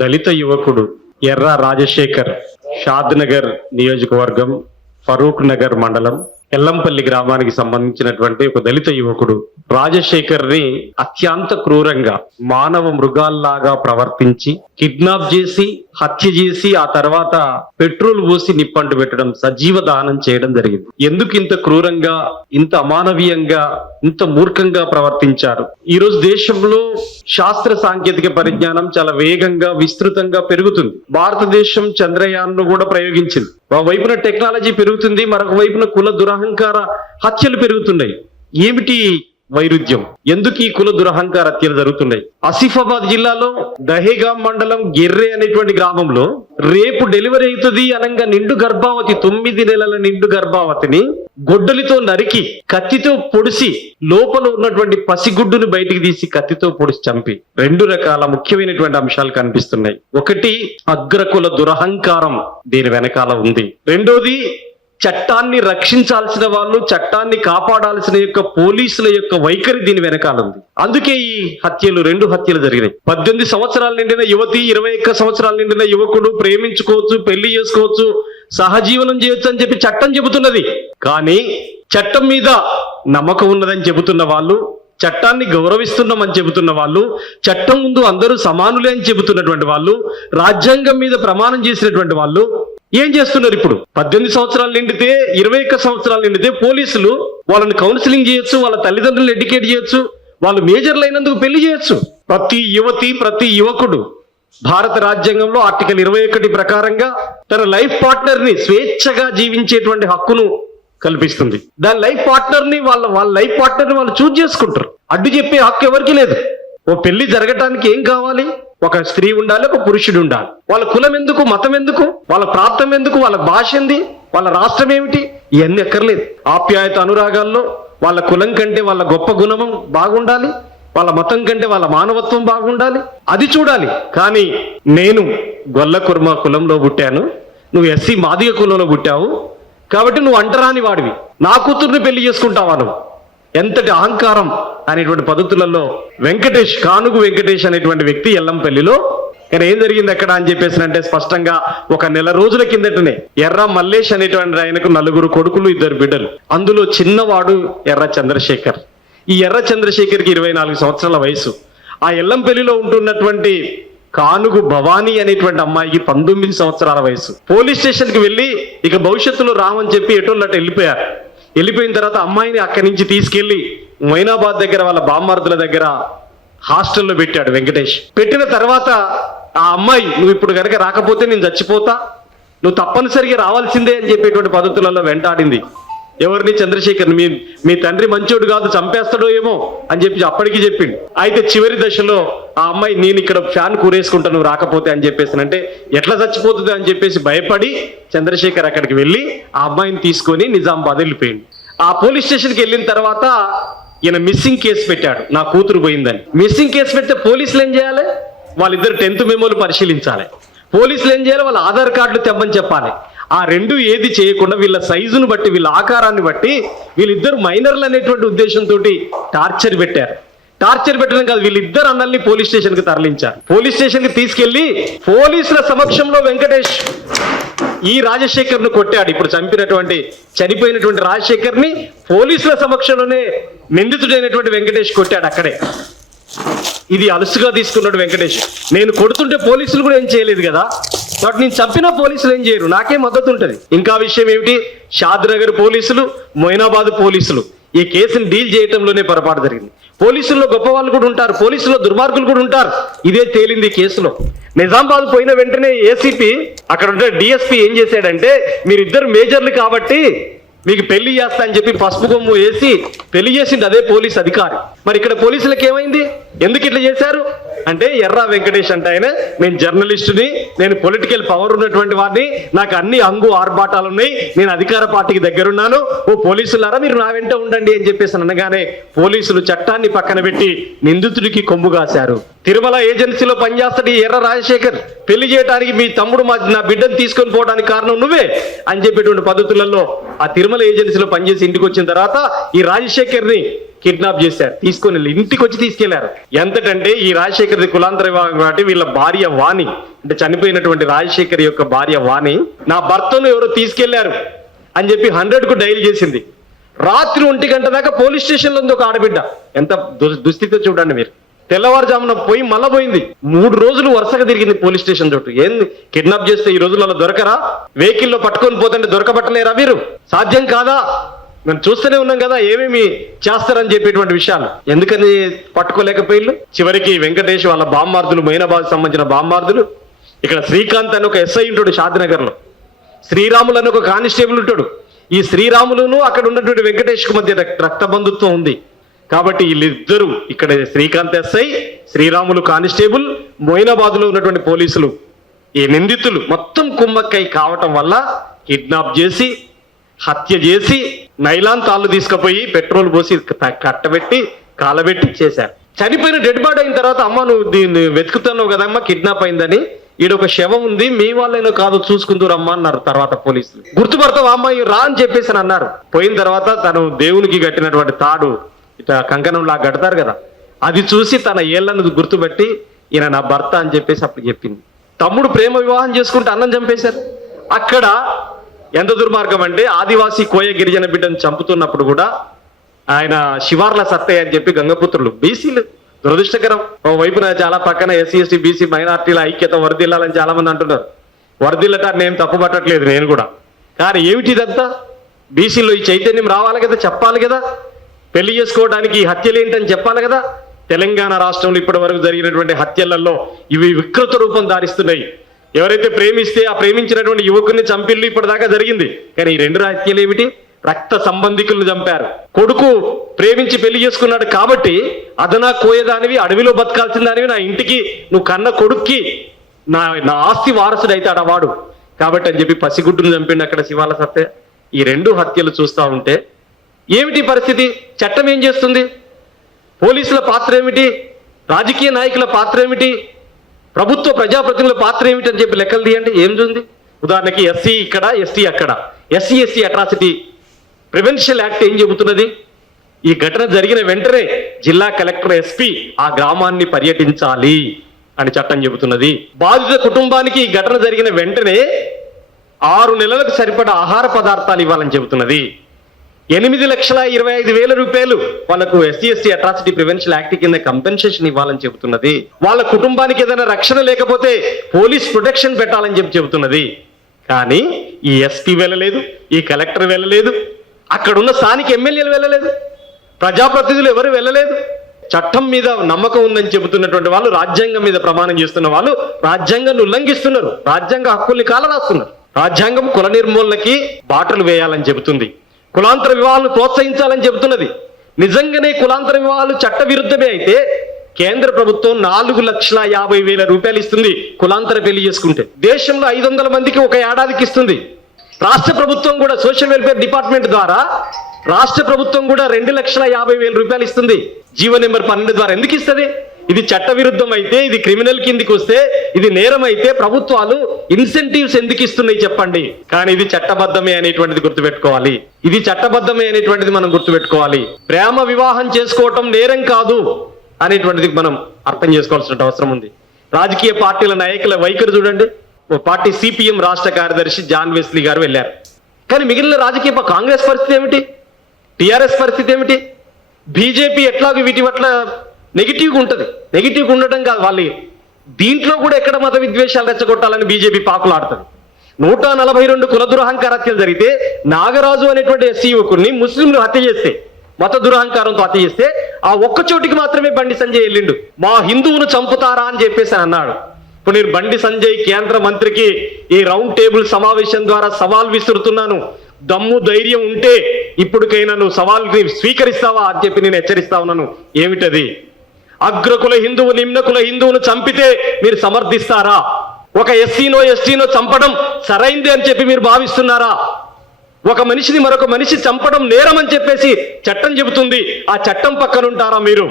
దళిత యువకుడు ఎర్ర రాజశేఖర్ షాద్ నగర్ నియోజకవర్గం ఫరూక్ నగర్ మండలం ఎల్లంపల్లి గ్రామానికి సంబంధించినటువంటి ఒక దళిత యువకుడు రాజశేఖర్ ని అత్యంత క్రూరంగా మానవ మృగాల్లాగా ప్రవర్తించి కిడ్నాప్ చేసి హత్య చేసి ఆ తర్వాత పెట్రోల్ పోసి నిప్పంటు పెట్టడం సజీవ దహనం చేయడం జరిగింది. ఎందుకు ఇంత క్రూరంగా ఇంత అమానవీయంగా ఇంత మూర్ఖంగా ప్రవర్తించారు? ఈ రోజు దేశంలో శాస్త్ర సాంకేతిక పరిజ్ఞానం చాలా వేగంగా విస్తృతంగా పెరుగుతుంది. భారతదేశం చంద్రయాన్ ను కూడా ప్రయోగించింది. ఒక వైపున టెక్నాలజీ పెరుగుతుంది, మరొక వైపున కుల దురహంకార హత్యలు పెరుగుతున్నాయి. ఏమిటి వైరుధ్యం? ఎందుకు ఈ కుల దురహంకార హత్యలు జరుగుతున్నాయి? ఆసిఫాబాద్ జిల్లాలో దహేగాం మండలం గిర్రె అనేటువంటి గ్రామంలో రేపు డెలివరీ అవుతుంది అనగా నిండు గర్భావతి 9 నెలల నిండు గర్భావతిని గొడ్డలితో నరికి కత్తితో పొడిసి లోపల ఉన్నటువంటి పసిగుడ్డును బయటికి తీసి కత్తితో పొడిసి చంపి 2 రకాల ముఖ్యమైనటువంటి అంశాలు కనిపిస్తున్నాయి. ఒకటి, అగ్రకుల దురహంకారం దీని వెనకాల ఉంది. రెండోది, చట్టాన్ని రక్షించాల్సిన వాళ్ళు, చట్టాన్ని కాపాడాల్సిన యొక్క పోలీసుల యొక్క వైఖరి దీని వెనకాల ఉంది. అందుకే ఈ హత్యలు, 2 హత్యలు జరిగినాయి. 18 సంవత్సరాలు నిండిన యువతి, 21 సంవత్సరాలు నిండిన యువకుడు ప్రేమించుకోవచ్చు, పెళ్లి చేసుకోవచ్చు, సహజీవనం చేయొచ్చు అని చెప్పి చట్టం చెబుతున్నది. కానీ చట్టం మీద నమ్మకం ఉన్నదని చెబుతున్న వాళ్ళు, చట్టాన్ని గౌరవిస్తున్నామని చెబుతున్న వాళ్ళు, చట్టం ముందు అందరూ సమానులే అని చెబుతున్నటువంటి వాళ్ళు, రాజ్యాంగం మీద ప్రమాణం చేసినటువంటి వాళ్ళు ఏం చేస్తున్నారు? ఇప్పుడు 18 సంవత్సరాలు నిండితే, 21 సంవత్సరాలు నిండితే పోలీసులు వాళ్ళని కౌన్సిలింగ్ చేయొచ్చు, వాళ్ళ తల్లిదండ్రులను ఎడ్యుకేట్ చేయొచ్చు, వాళ్ళు మేజర్లు అయినందుకు పెళ్లి చేయొచ్చు. ప్రతి యువతి, ప్రతి యువకుడు భారత రాజ్యాంగంలో ఆర్టికల్ 21 ప్రకారంగా తన లైఫ్ పార్ట్నర్ ని స్వేచ్ఛగా జీవించేటువంటి హక్కును కల్పిస్తుంది. దాని లైఫ్ పార్ట్నర్ ని వాళ్ళ లైఫ్ పార్ట్నర్ ని వాళ్ళు చూజ్ చేసుకుంటారు. అడ్డు చెప్పే హక్కు ఎవరికి లేదు. ఓ పెళ్లి జరగటానికి ఏం కావాలి? ఒక స్త్రీ ఉండాలి, ఒక పురుషుడు ఉండాలి. వాళ్ళ కులం ఎందుకు, మతం ఎందుకు, వాళ్ళ ప్రాంతం ఎందుకు, వాళ్ళ భాష ఏంది, వాళ్ళ రాష్ట్రం ఏమిటి, ఇవన్నీ ఎక్కర్లేదు. ఆప్యాయత అనురాగాల్లో వాళ్ళ కులం కంటే వాళ్ళ గొప్ప గుణం బాగుండాలి, వాళ్ళ మతం కంటే వాళ్ళ మానవత్వం బాగుండాలి, అది చూడాలి. కానీ నేను గొల్ల కుర్మ కులంలో పుట్టాను, నువ్వు ఎస్సీ మాదిగ కులంలో పుట్టావు కాబట్టి నువ్వు అంటరాని వాడివి, నా కూతుర్ని పెళ్లి చేసుకుంటావా నువ్వు? ఎంతటి అహంకారం అనేటువంటి పద్ధతులలో వెంకటేష్, కానుగు వెంకటేష్ అనేటువంటి వ్యక్తి ఎల్లంపల్లిలో కానీ ఏం జరిగింది ఎక్కడ అని చెప్పేసి అంటే స్పష్టంగా ఒక నెల రోజుల కిందటనే ఎర్ర మల్లేష్ అనేటువంటి ఆయనకు 4 కొడుకులు, 2 బిడ్డలు. అందులో చిన్నవాడు ఎర్ర చంద్రశేఖర్. ఈ ఎర్ర చంద్రశేఖర్కి 24 సంవత్సరాల వయసు. ఆ ఎల్లంపల్లిలో ఉంటున్నటువంటి కానుగు భవానీ అనేటువంటి అమ్మాయికి 19 సంవత్సరాల వయసు. పోలీస్ స్టేషన్ కి వెళ్ళి ఇక భవిష్యత్తులో రామని చెప్పి ఎటోళ్ళట వెళ్ళిపోయారు. వెళ్ళిపోయిన తర్వాత అమ్మాయిని అక్కడి నుంచి తీసుకెళ్లి మొయినాబాద్ దగ్గర వాళ్ళ బామ్మార్దుల దగ్గర హాస్టల్లో పెట్టాడు వెంకటేష్. పెట్టిన తర్వాత ఆ అమ్మాయి, నువ్వు ఇప్పుడు కనుక రాకపోతే నేను చచ్చిపోతా, నువ్వు తప్పనిసరిగా రావాల్సిందే అని చెప్పేటువంటి పద్ధతులలో వెంటాడింది. ఎవరిని? చంద్రశేఖర్. మీ తండ్రి మంచోడు కాదు, చంపేస్తాడో ఏమో అని చెప్పి అప్పటికి చెప్పిండు. అయితే చివరి దశలో ఆ అమ్మాయి, నేను ఇక్కడ ఫ్యాన్ కూరేసుకుంటా నువ్వు రాకపోతే అని చెప్పేసి అంటే ఎట్లా చచ్చిపోతుంది అని చెప్పేసి భయపడి చంద్రశేఖర్ అక్కడికి వెళ్ళి ఆ అమ్మాయిని తీసుకొని నిజామాబాద్ వెళ్ళిపోయింది. ఆ పోలీస్ స్టేషన్కి వెళ్ళిన తర్వాత ఈయన మిస్సింగ్ కేసు పెట్టాడు, నా కూతురు పోయిందని. మిస్సింగ్ కేసు పెడితే పోలీసులు ఏం చేయాలి? వాళ్ళిద్దరు 10th మెమోలు పరిశీలించాలి. పోలీసులు ఏం చేయాలి? వాళ్ళ ఆధార్ కార్డులు తెమ్మని చెప్పాలి. ఆ 2 ఏది చేయకుండా వీళ్ళ సైజును బట్టి, వీళ్ళ ఆకారాన్ని బట్టి వీళ్ళిద్దరు మైనర్లు అనేటువంటి ఉద్దేశంతో టార్చర్ పెట్టారు. టార్చర్ పెట్టడం కాదు, వీళ్ళిద్దరు అన్నల్ని పోలీస్ స్టేషన్ కి తరలించారు. పోలీస్ స్టేషన్ కి తీసుకెళ్లి పోలీసుల సమక్షంలో వెంకటేష్ ఈ రాజశేఖర్ ను కొట్టాడు. ఇప్పుడు చనిపోయినటువంటి రాజశేఖర్ ని పోలీసుల సమక్షంలోనే నిందితుడైనటువంటి వెంకటేష్ కొట్టాడు అక్కడే. ఇది అలుసుగా తీసుకున్నాడు వెంకటేష్. నేను కొడుతుంటే పోలీసులు కూడా ఏం చేయలేదు కదా, కాబట్టి నేను చంపినా పోలీసులు ఏం చేయరు, నాకే మద్దతు ఉంటుంది. ఇంకా విషయం ఏమిటి? షాద్ నగర్ పోలీసులు, మొయినాబాద్ పోలీసులు ఈ కేసును డీల్ చేయటంలోనే పొరపాటు జరిగింది. పోలీసుల్లో గొప్ప వాళ్ళు కూడా ఉంటారు, పోలీసుల్లో దుర్మార్గులు కూడా ఉంటారు. ఇదే తేలింది కేసులో. నిజామాబాద్ పోయిన వెంటనే ఏసీపీ, అక్కడ ఉంటే డిఎస్పీ ఏం చేశాడంటే, మీరిద్దరు మేజర్లు కాబట్టి మీకు పెళ్లి చేస్తా అని చెప్పి పసుపు కొమ్ము వేసి పెళ్లి చేసింది అదే పోలీస్ అధికారి. మరి ఇక్కడ పోలీసులకు ఏమైంది? ఎందుకు ఇట్లా చేశారు అంటే, ఎర్ర వెంకటేష్ అంటే ఆయన, నేను జర్నలిస్టుని, నేను పొలిటికల్ పవర్ ఉన్నటువంటి వాడిని, నాకు అన్ని అంగు ఆర్భాటాలు ఉన్నాయి, నేను అధికార పార్టీకి దగ్గరున్నాను, ఓ పోలీసులారా మీరు నా వెంట ఉండండి అని చెప్పేసి అనగానే పోలీసులు చట్టాన్ని పక్కన పెట్టి నిందితుడికి కొమ్ము కాశారు. తిరుమల ఏజెన్సీలో పనిచేస్తాడు ఈ ఎర్ర రాజశేఖర్. పెళ్లి చేయడానికి మీ తమ్ముడు నా బిడ్డను తీసుకొని పోవడానికి కారణం నువ్వే అని చెప్పేటువంటి పద్ధతులలో ఆ తిరుమల ఏజెన్సీలో పనిచేసి ఇంటికి వచ్చిన తర్వాత ఈ రాజశేఖర్ ని కిడ్నాప్ చేశారు, తీసుకొని వెళ్ళి ఇంటికి వచ్చి తీసుకెళ్లారు. ఎంతటంటే ఈ రాజశేఖర్ కులాంతర వివాహం కాబట్టి వీళ్ళ భార్య వాణి, అంటే చనిపోయినటువంటి రాజశేఖర్ యొక్క భార్య వాణి, నా భర్తను ఎవరో తీసుకెళ్లారు అని చెప్పి 100కు డైల్ చేసింది. రాత్రి 1 గంట దాకా పోలీస్ స్టేషన్ లో ఉంది ఒక ఆడబిడ్డ. ఎంత దుస్థితితో చూడండి మీరు. తెల్లవారుజామున పోయి మళ్ళా పోయింది. 3 రోజులు వరుసగా తిరిగింది పోలీస్ స్టేషన్ చుట్టూ. ఏంది కిడ్నాప్ చేస్తే ఈ రోజులలో దొరకరా? వెహికల్లో పట్టుకొని పోతుంటే దొరకబట్టలేరా మీరు? సాధ్యం కాదా? మనం చూస్తూనే ఉన్నాం కదా ఏమేమి చేస్తారని చెప్పేటువంటి విషయాలు. ఎందుకని పట్టుకోలేకపోయిళ్ళు? చివరికి వెంకటేష్ వాళ్ళ బామ్మార్దులు, మైనాబాద్ సంబంధించిన బామ్మార్దులు, ఇక్కడ శ్రీకాంత్ అని ఒక ఎస్ఐ ఉంటాడు షాద్నగర్ లో, శ్రీరాములు అని ఒక కానిస్టేబుల్ ఉంటాడు. ఈ శ్రీరాములను అక్కడ ఉన్నటువంటి వెంకటేష్ కు మధ్య రక్త బంధుత్వం ఉంది. కాబట్టి వీళ్ళిద్దరూ, ఇక్కడ శ్రీకాంత్ ఎస్ఐ, శ్రీరాములు కానిస్టేబుల్, మొయినాబాద్ లో ఉన్నటువంటి పోలీసులు, ఈ నిందితులు మొత్తం కుమ్మక్కై కావటం వల్ల కిడ్నాప్ చేసి, హత్య చేసి, నైలాన్ తాళ్ళు తీసుకుపోయి పెట్రోల్ పోసి కట్టబెట్టి కాలబెట్టి చేశారు. చనిపోయిన డెడ్ బాడీ అయిన తర్వాత, అమ్మ నువ్వు దీన్ని వెతుకుతున్నావు కదమ్మా కిడ్నాప్ అయిందని, ఈడొక శవం ఉంది, మీ వాళ్ళైనా కాదు చూసుకుందూరమ్మా అన్నారు. తర్వాత పోలీసులు గుర్తుపడతావు అమ్మాయి రా అని చెప్పేసి అన్నారు. పోయిన తర్వాత తను దేవునికి కట్టినటువంటి తాడు ఇట్లా కంకణంలా కడతారు కదా, అది చూసి తన ఏళ్లను గుర్తుపెట్టి ఈయన నా భర్త అని చెప్పేసి అప్పుడు చెప్పింది. తమ్ముడు ప్రేమ వివాహం చేసుకుంటే అన్నం చంపేశారు. అక్కడ ఎంత దుర్మార్గం అంటే, ఆదివాసీ కోయ గిరిజన బిడ్డను చంపుతున్నప్పుడు కూడా ఆయన శివార్ల సత్తయ్య అని చెప్పి గంగపుత్రులు, బీసీలు, దురదృష్టకరం. ఓ వైపున చాలా పక్కన ఎస్సీ ఎస్టీ బీసీ మైనార్టీల ఐక్యత వర్ధిల్లాలని చాలా మంది అంటున్నారు. వర్ధిల్లటాన్ని నేను తప్పు పట్టట్లేదు నేను కూడా. కానీ ఏమిటి ఇదంతా? బీసీలో ఈ చైతన్యం రావాలి కదా, చెప్పాలి కదా. పెళ్లి చేసుకోవడానికి ఈ హత్యలు ఏంటని చెప్పాలి కదా. తెలంగాణ రాష్ట్రంలో ఇప్పటి వరకు జరిగినటువంటి హత్యలలో ఇవి వికృత రూపం దారిస్తున్నాయి. ఎవరైతే ప్రేమిస్తే ఆ ప్రేమించినటువంటి యువకుని చంపిల్లు ఇప్పటిదాకా జరిగింది. కానీ ఈ 2 హత్యలు ఏమిటి? రక్త సంబంధికులను చంపారు. కొడుకు ప్రేమించి పెళ్లి చేసుకున్నాడు కాబట్టి అదనా కోయదానివి, అడవిలో బతకాల్సిందానివి, నా ఇంటికి నువ్వు కన్న కొడుక్కి నా ఆస్తి వారసుడు అవుతాడు వాడు కాబట్టి అని చెప్పి పసిగుడ్డును చంపిండు అక్కడ శివాల సత్య. ఈ 2 హత్యలు చూస్తూ ఉంటే ఏమిటి పరిస్థితి? చట్టం ఏం చేస్తుంది? పోలీసుల పాత్ర ఏమిటి? రాజకీయ నాయకుల పాత్ర ఏమిటి? ప్రభుత్వ ప్రజాప్రతినిధుల పాత్ర ఏమిటి అని చెప్పి లెక్కలు తీయండి. ఏం ఉంది? ఉదాహరణకి ఎస్సీ ఇక్కడ, ఎస్టీ అక్కడ. ఎస్సీ అట్రాసిటీ ప్రివెన్షన్ యాక్ట్ ఏం చెబుతున్నది? ఈ ఘటన జరిగిన వెంటనే జిల్లా కలెక్టర్, ఎస్పీ ఆ గ్రామాన్ని పర్యటించాలి అని చట్టం చెబుతున్నది. బాధిత కుటుంబానికి ఈ ఘటన జరిగిన వెంటనే 6 నెలలకు సరిపడా ఆహార పదార్థాలు ఇవ్వాలని చెబుతున్నది. 8,25,000 రూపాయలు వాళ్ళకు ఎస్సీ అట్రాసిటీ ప్రివెన్షన్ యాక్ట్ కింద కంపెన్సేషన్ ఇవ్వాలని చెబుతున్నది. వాళ్ళ కుటుంబానికి ఏదైనా రక్షణ లేకపోతే పోలీస్ ప్రొటెక్షన్ పెట్టాలని చెబుతున్నది. కానీ ఈ ఎస్పీ వెళ్ళలేదు, ఈ కలెక్టర్ వెళ్ళలేదు, అక్కడున్న స్థానిక ఎమ్మెల్యేలు వెళ్ళలేదు, ప్రజాప్రతినిధులు ఎవరు వెళ్ళలేదు. చట్టం మీద నమ్మకం ఉందని చెబుతున్నటువంటి వాళ్ళు, రాజ్యాంగం మీద ప్రమాణం చేస్తున్న వాళ్ళు రాజ్యాంగాన్ని ఉల్లంఘిస్తున్నారు, రాజ్యాంగ హక్కుల్ని కాలరాస్తున్నారు. రాజ్యాంగం కుల నిర్మూలనకి బాటలు వేయాలని చెబుతుంది, కులాంతర వివాహాలను ప్రోత్సహించాలని చెబుతున్నది. నిజంగానే కులాంతర వివాహాలు చట్ట విరుద్ధమే అయితే కేంద్ర ప్రభుత్వం 4,50,000 రూపాయలు ఇస్తుంది కులాంతర పెళ్లి చేసుకుంటే. దేశంలో 500 మందికి ఒక ఏడాదికి ఇస్తుంది. రాష్ట్ర ప్రభుత్వం కూడా సోషల్ వెల్ఫేర్ డిపార్ట్మెంట్ ద్వారా రాష్ట్ర ప్రభుత్వం కూడా 2,50,000 రూపాయలు ఇస్తుంది జీవో నెంబర్ 12 ద్వారా. ఎందుకు ఇస్తుంది? ఇది చట్ట విరుద్ధం అయితే, ఇది క్రిమినల్ కిందికి వస్తే, ఇది నేరం అయితే ప్రభుత్వాలు ఇన్సెంటివ్స్ ఎందుకు ఇస్తున్నాయి చెప్పండి. కానీ ఇది చట్టబద్ధమే అనేటువంటిది గుర్తుపెట్టుకోవాలి. ఇది చట్టబద్ధమే అనేటువంటిది మనం గుర్తుపెట్టుకోవాలి. ప్రేమ వివాహం చేసుకోవటం నేరం కాదు అనేటువంటిది మనం అర్థం చేసుకోవాల్సిన అవసరం ఉంది. రాజకీయ పార్టీల నాయకుల వైఖరి చూడండి. ఓ పార్టీ సిపిఎం రాష్ట్ర కార్యదర్శి జాన్ వెస్లీ గారు వెళ్ళారు. కానీ మిగిలిన రాజకీయ కాంగ్రెస్ పరిస్థితి ఏమిటి? టిఆర్ఎస్ పరిస్థితి ఏమిటి? బీజేపీ ఎట్లాగో వీటి పట్ల నెగిటివ్గా ఉంటుంది. నెగిటివ్గా ఉండటం కాదు, వాళ్ళు దీంట్లో కూడా ఎక్కడ మత విద్వేషాలు రెచ్చగొట్టాలని బీజేపీ పాకులాడుతుంది. 142 కుల దురహంకార హత్యలు జరిగితే నాగరాజు అనేటువంటి ఎస్సీ యువకుడిని ముస్లింలు హత్య చేస్తే, మత దురహంకారంతో హత్య చేస్తే, ఆ ఒక్క చోటికి మాత్రమే బండి సంజయ్ వెళ్ళిండు. మా హిందువును చంపుతారా అని చెప్పేసి అన్నాడు. ఇప్పుడు నేను బండి సంజయ్ కేంద్ర మంత్రికి ఈ రౌండ్ టేబుల్ సమావేశం ద్వారా సవాల్ విసురుతున్నాను. దమ్ము ధైర్యం ఉంటే ఇప్పటికైనా నువ్వు సవాల్ని స్వీకరిస్తావా అని చెప్పి నేను హెచ్చరిస్తా ఉన్నాను. ఏమిటది? అగ్రకుల హిందువు నిమ్నకుల హిందువును చంపితే మీరు సమర్థిస్తారా? ఒక ఎస్సీనో ఎస్టీనో చంపడం సరైందే అని చెప్పి మీరు భావిస్తున్నారా? ఒక మనిషిని మరొక మనిషి చంపడం నేరం అని చెప్పేసి చట్టం చెబుతుంది. ఆ చట్టం పక్కన ఉంటారా మీరు?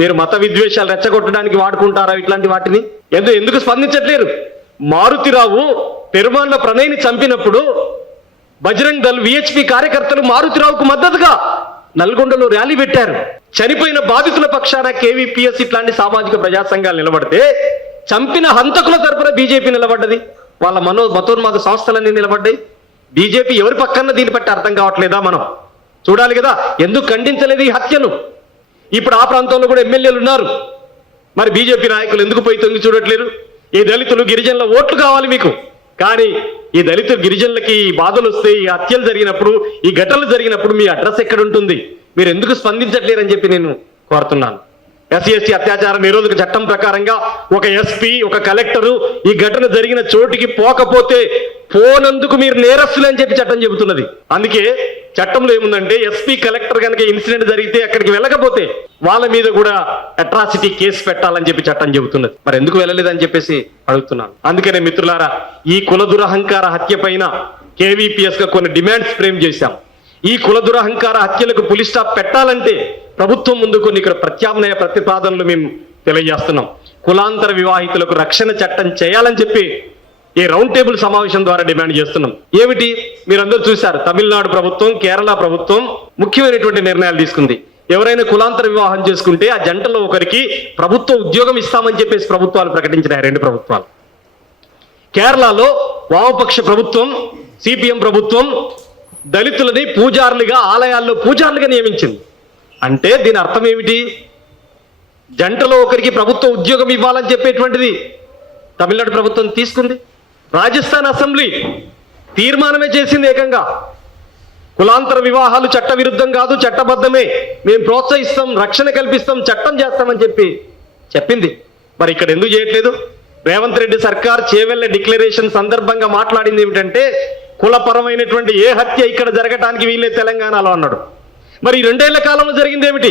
మీరు మత విద్వేషాలు రెచ్చగొట్టడానికి వాడుకుంటారా ఇట్లాంటి వాటిని? ఎందుకు స్పందించట్లేరు? మారుతిరావు పెరుమాళ్ళ ప్రణయ్ని చంపినప్పుడు బజరంగ్ దళ్ విహెచ్పి కార్యకర్తలు మారుతిరావుకు మద్దతుగా నల్గొండలో ర్యాలీ పెట్టారు. చనిపోయిన బాధితుల పక్షాన కేవీపీఎస్ ఇట్లాంటి సామాజిక ప్రజా సంఘాలు నిలబడితే, చంపిన హంతకుల తరపున బీజేపీ నిలబడ్డది. వాళ్ళ మతోన్మాద సంస్థలన్నీ నిలబడ్డాయి. బీజేపీ ఎవరి పక్కన దీన్ని బట్టి అర్థం కావట్లేదా? మనం చూడాలి కదా, ఎందుకు ఖండించలేదు ఈ హత్యను? ఇప్పుడు ఆ ప్రాంతంలో కూడా ఎమ్మెల్యేలు ఉన్నారు, మరి బీజేపీ నాయకులు ఎందుకు పోయి తొంగి చూడట్లేరు? ఈ దళితులు గిరిజనుల ఓట్లు కావాలి మీకు, కానీ ఈ దళితులు గిరిజనులకి ఈ బాధలు వస్తే, ఈ హత్యలు జరిగినప్పుడు, ఈ ఘటనలు జరిగినప్పుడు మీ అడ్రస్ ఎక్కడ ఉంటుంది? మీరు ఎందుకు స్పందించట్లేరని చెప్పి నేను కోరుతున్నాను. ఎస్సీ అత్యాచార నిరోధక చట్టం ప్రకారంగా ఒక ఎస్పీ, ఒక కలెక్టరు ఈ ఘటన జరిగిన చోటికి పోకపోతే పోనందుకు మీరు నేరస్తులు అని చెప్పి చట్టం చెబుతున్నది. అందుకే చట్టంలో ఏముందంటే, ఎస్పీ కలెక్టర్ కనుక ఇన్సిడెంట్ జరిగితే అక్కడికి వెళ్ళకపోతే వాళ్ళ మీద కూడా అట్రాసిటీ కేసు పెట్టాలని చెప్పి చట్టం చెబుతున్నది. మరి ఎందుకు వెళ్ళలేదని చెప్పేసి అడుగుతున్నాను. అందుకనే మిత్రులారా, ఈ కుల దురహంకార హత్య పైన కేవీపీఎస్ గా కొన్ని డిమాండ్స్ ఫ్రేమ్ చేశాం. ఈ కుల దురహంకార హత్యలకు పులి స్టాప్ పెట్టాలంటే ప్రభుత్వం ముందు కొన్ని ప్రత్యామ్నాయ ప్రతిపాదనలు మేము తెలియజేస్తున్నాం. కులాంతర వివాహితులకు రక్షణ చట్టం చేయాలని చెప్పి ఈ రౌండ్ టేబుల్ సమావేశం ద్వారా డిమాండ్ చేస్తున్నాం. ఏమిటి? మీరందరూ చూశారు, తమిళనాడు ప్రభుత్వం, కేరళ ప్రభుత్వం ముఖ్యమైనటువంటి నిర్ణయాలు తీసుకుంది. ఎవరైనా కులాంతర వివాహం చేసుకుంటే ఆ జంటలో ఒకరికి ప్రభుత్వ ఉద్యోగం ఇస్తామని చెప్పేసి ప్రభుత్వాలు ప్రకటించినాయి, రెండు ప్రభుత్వాలు. కేరళలో వామపక్ష ప్రభుత్వం, సిపిఎం ప్రభుత్వం దళితులని పూజారులుగా, ఆలయాల్లో పూజారులుగా నియమించింది. అంటే దీని అర్థం ఏమిటి? జంటలో ఒకరికి ప్రభుత్వ ఉద్యోగం ఇవ్వాలని చెప్పేటువంటిది తమిళనాడు ప్రభుత్వం తీసుకుంది. రాజస్థాన్ అసెంబ్లీ తీర్మానమే చేసింది ఏకంగా, కులాంతర వివాహాలు చట్ట విరుద్ధం కాదు, చట్టబద్ధమే, మేము ప్రోత్సహిస్తాం, రక్షణ కల్పిస్తాం, చట్టం చేస్తామని చెప్పి చెప్పింది. మరి ఇక్కడ ఎందుకు చేయట్లేదు? రేవంత్ రెడ్డి సర్కార్ చేవెళ్ల డిక్లరేషన్ సందర్భంగా మాట్లాడింది ఏమిటంటే, కులపరమైనటువంటి ఏ హత్య ఇక్కడ జరగటానికి వీలే తెలంగాణలో అన్నాడు. మరి 2 ఏళ్ల కాలంలో జరిగింది ఏమిటి?